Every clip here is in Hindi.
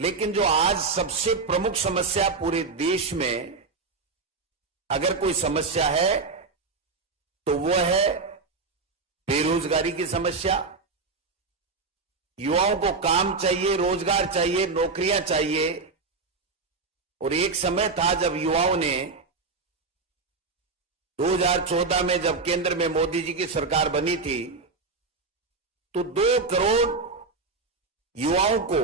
लेकिन जो आज सबसे प्रमुख समस्या पूरे देश में अगर कोई समस्या है तो वो है बेरोजगारी की समस्या। युवाओं को काम चाहिए, रोजगार चाहिए, नौकरियां चाहिए। और एक समय था जब युवाओं ने 2014 में जब केंद्र में मोदी जी की सरकार बनी थी तो 2 करोड़ युवाओं को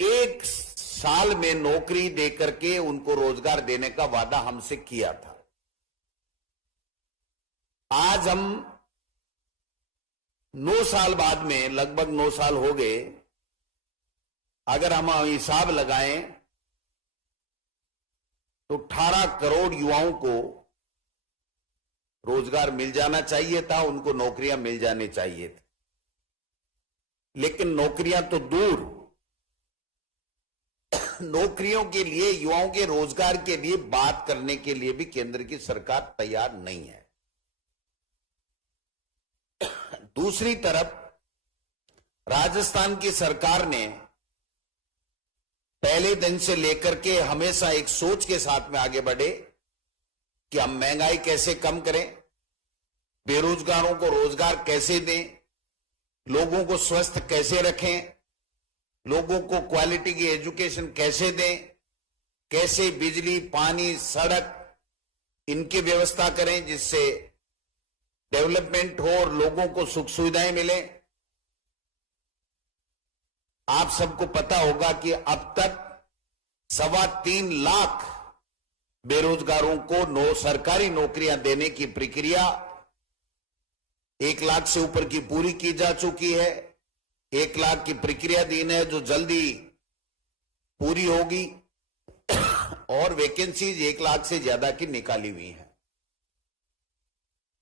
1 साल में नौकरी देकर के उनको रोजगार देने का वादा हमसे किया था। आज हम 9 साल बाद में, लगभग 9 साल हो गए, अगर हम हिसाब लगाएं तो 18 करोड़ युवाओं को रोजगार मिल जाना चाहिए था, उनको नौकरियां मिल जानी चाहिए थी। लेकिन नौकरियां तो दूर, नौकरियों के लिए, युवाओं के रोजगार के लिए बात करने के लिए भी केंद्र की सरकार तैयार नहीं है। दूसरी तरफ राजस्थान की सरकार ने पहले दिन से लेकर के हमेशा एक सोच के साथ में आगे बढ़े कि हम महंगाई कैसे कम करें, बेरोजगारों को रोजगार कैसे दें, लोगों को स्वस्थ कैसे रखें, लोगों को क्वालिटी की एजुकेशन कैसे दें, कैसे बिजली, पानी, सड़क इनकी व्यवस्था करें जिससे डेवलपमेंट हो और लोगों को सुख सुविधाएं मिले। आप सबको पता होगा कि अब तक 3.25 लाख बेरोजगारों को सरकारी नौकरियां देने की प्रक्रिया 1 लाख से ऊपर की पूरी की जा चुकी है। 1 लाख की प्रक्रिया दिन है जो जल्दी पूरी होगी और वैकेंसीज 1 लाख से ज्यादा की निकाली हुई है।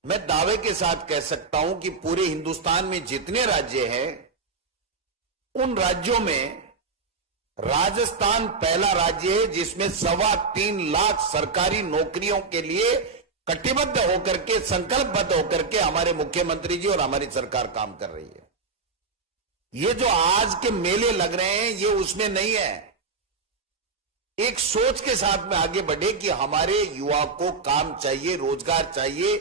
मैं दावे के साथ कह सकता हूं कि पूरे हिंदुस्तान में जितने राज्य हैं उन राज्यों में राजस्थान पहला राज्य है जिसमें 3.25 लाख सरकारी नौकरियों के लिए कटिबद्ध होकर के, संकल्पबद्ध होकर के हमारे मुख्यमंत्री जी और हमारी सरकार काम कर रही है। ये जो आज के मेले लग रहे हैं ये उसमें नहीं है। एक सोच के साथ में आगे बढ़े कि हमारे युवा को काम चाहिए, रोजगार चाहिए,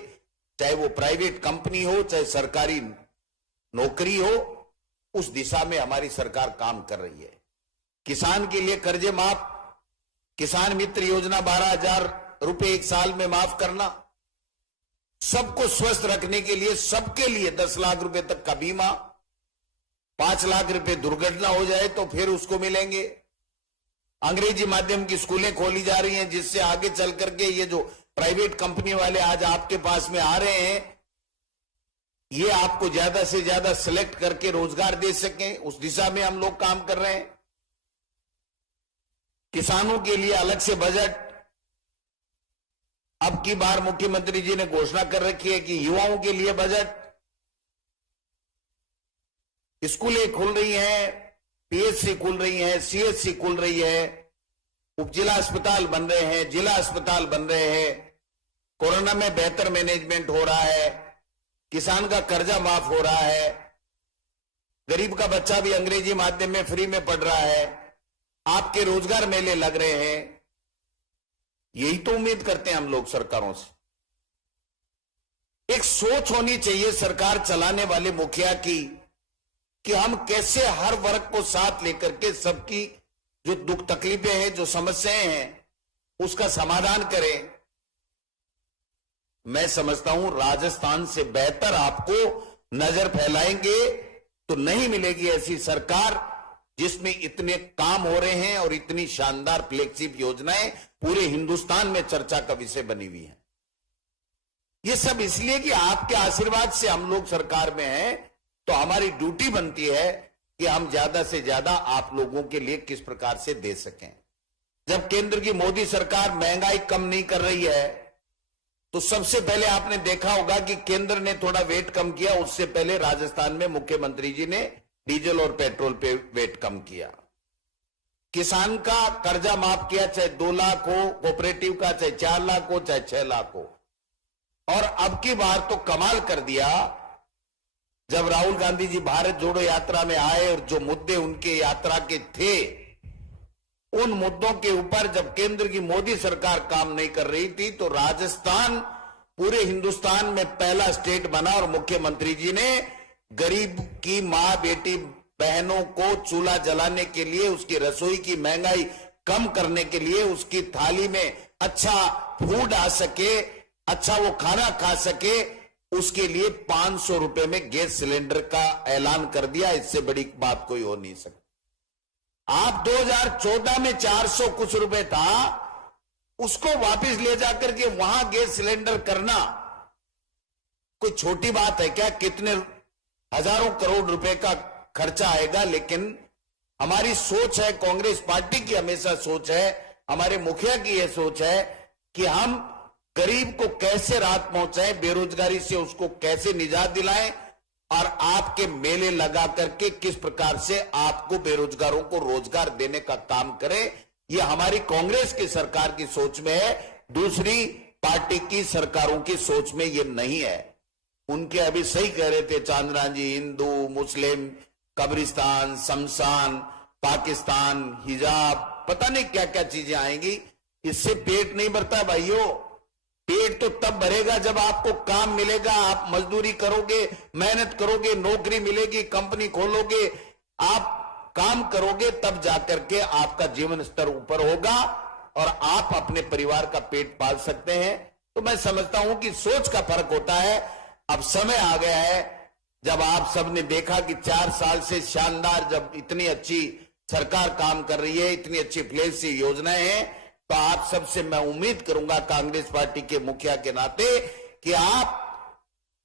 चाहे वो प्राइवेट कंपनी हो, चाहे सरकारी नौकरी हो, उस दिशा में हमारी सरकार काम कर रही है। किसान के लिए कर्जे माफ, किसान मित्र योजना 12,000 रुपए 1 साल में माफ करना, सबको स्वस्थ रखने के लिए सबके लिए 10 लाख रुपए तक का बीमा, 5 लाख रुपए दुर्घटना हो जाए तो फिर उसको मिलेंगे। अंग्रेजी माध्यम की स्कूलें खोली जा रही हैं जिससे आगे चल करके ये जो प्राइवेट कंपनी वाले आज आपके पास में आ रहे हैं ये आपको ज्यादा से ज्यादा सिलेक्ट करके रोजगार दे सकें, उस दिशा में हम लोग काम कर रहे हैं। किसानों के लिए अलग से बजट अब की बार मुख्यमंत्री जी ने घोषणा कर रखी है कि युवाओं के लिए बजट, स्कूलें खुल रही हैं, पीएचसी खुल रही हैं, सीएचसी खुल रही है, उपजिला अस्पताल बन रहे हैं, जिला अस्पताल बन रहे हैं, कोरोना में बेहतर मैनेजमेंट हो रहा है, किसान का कर्जा माफ हो रहा है, गरीब का बच्चा भी अंग्रेजी माध्यम में फ्री में पढ़ रहा है, आपके रोजगार मेले लग रहे हैं। यही तो उम्मीद करते हैं हम लोग सरकारों से। एक सोच होनी चाहिए सरकार चलाने वाले मुखिया की कि हम कैसे हर वर्ग को साथ लेकर के सबकी जो दुख तकलीफें हैं, जो समस्याएं हैं, उसका समाधान करें। मैं समझता हूं राजस्थान से बेहतर आपको नजर फैलाएंगे तो नहीं मिलेगी ऐसी सरकार जिसमें इतने काम हो रहे हैं और इतनी शानदार फ्लैगशिप योजनाएं पूरे हिंदुस्तान में चर्चा का विषय बनी हुई है। ये सब इसलिए कि आपके आशीर्वाद से हम लोग सरकार में हैं, तो हमारी ड्यूटी बनती है कि हम ज्यादा से ज्यादा आप लोगों के लिए किस प्रकार से दे सकें। जब केंद्र की मोदी सरकार महंगाई कम नहीं कर रही है तो सबसे पहले आपने देखा होगा कि केंद्र ने थोड़ा वेट कम किया, उससे पहले राजस्थान में मुख्यमंत्री जी ने डीजल और पेट्रोल पे वेट कम किया। किसान का कर्जा माफ किया, चाहे 2 लाख हो कोऑपरेटिव का, चाहे 4 लाख हो, चाहे 6 लाख हो। और अब की बार तो कमाल कर दिया जब राहुल गांधी जी भारत जोड़ो यात्रा में आए और जो मुद्दे उनके यात्रा के थे, उन मुद्दों के ऊपर जब केंद्र की मोदी सरकार काम नहीं कर रही थी, तो राजस्थान पूरे हिंदुस्तान में पहला स्टेट बना और मुख्यमंत्री जी ने गरीब की मां, बेटी, बहनों को चूल्हा जलाने के लिए, उसकी रसोई की महंगाई कम करने के लिए, उसकी थाली में अच्छा फूड आ सके, अच्छा वो खाना खा सके, उसके लिए 500 रुपए में गैस सिलेंडर का ऐलान कर दिया। इससे बड़ी बात कोई हो नहीं सकती। आप 2014 में 400 कुछ रुपए था, उसको वापस ले जाकर के वहां गैस सिलेंडर करना कोई छोटी बात है क्या? कितने हजारों करोड़ रुपए का खर्चा आएगा। लेकिन हमारी सोच है, कांग्रेस पार्टी की हमेशा सोच है, हमारे मुखिया की यह सोच है कि हम गरीब को कैसे राहत पहुंचाएं, बेरोजगारी से उसको कैसे निजात दिलाएं, और आपके मेले लगा करके किस प्रकार से आपको बेरोजगारों को रोजगार देने का काम करें। यह हमारी कांग्रेस की सरकार की सोच में है, दूसरी पार्टी की सरकारों की सोच में यह नहीं है। उनके अभी सही कह रहे थे चांद्रा जी, हिंदू, मुस्लिम, कब्रिस्तान, शमशान, पाकिस्तान, हिजाब, पता नहीं क्या क्या चीजें आएंगी। इससे पेट नहीं भरता भाइयों। पेट तो तब भरेगा जब आपको काम मिलेगा, आप मजदूरी करोगे, मेहनत करोगे, नौकरी मिलेगी, कंपनी खोलोगे, आप काम करोगे, तब जाकर के आपका जीवन स्तर ऊपर होगा और आप अपने परिवार का पेट पाल सकते हैं। तो मैं समझता हूं कि सोच का फर्क होता है। अब समय आ गया है जब आप सबने देखा कि 4 साल से शानदार, जब इतनी अच्छी सरकार काम कर रही है, इतनी अच्छी फ्लैग सी योजनाएं हैं, तो आप सबसे मैं उम्मीद करूंगा कांग्रेस पार्टी के मुखिया के नाते कि आप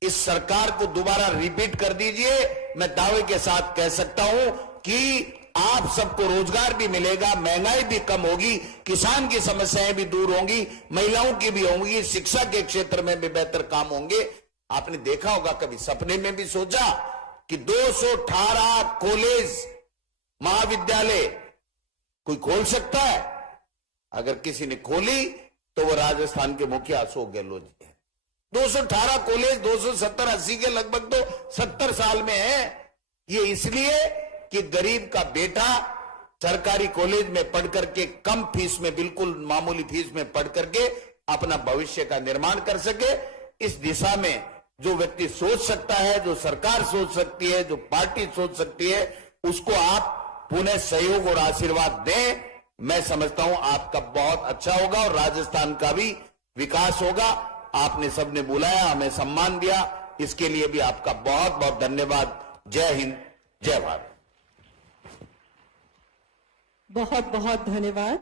इस सरकार को दोबारा रिपीट कर दीजिए। मैं दावे के साथ कह सकता हूं कि आप सबको रोजगार भी मिलेगा, महंगाई भी कम होगी, किसान की समस्याएं भी दूर होंगी, महिलाओं की भी होंगी, शिक्षा के क्षेत्र में भी बेहतर काम होंगे। आपने देखा होगा, कभी सपने में भी सोचा कि 218 कॉलेज, महाविद्यालय कोई खोल सकता है? अगर किसी ने खोली तो वो राजस्थान के मुखिया अशोक गहलोत जी हैं। 218 कॉलेज 270-80 के लगभग तो 70 साल में है। ये इसलिए कि गरीब का बेटा सरकारी कॉलेज में पढ़ करके कम फीस में, बिल्कुल मामूली फीस में पढ़ करके अपना भविष्य का निर्माण कर सके। इस दिशा में जो व्यक्ति सोच सकता है, जो सरकार सोच सकती है, जो पार्टी सोच सकती है, उसको आप पुनः सहयोग और आशीर्वाद दें। मैं समझता हूं आपका बहुत अच्छा होगा और राजस्थान का भी विकास होगा। आपने सबने बुलाया, हमें सम्मान दिया, इसके लिए भी आपका बहुत बहुत धन्यवाद। जय हिंद, जय भारत। बहुत बहुत धन्यवाद।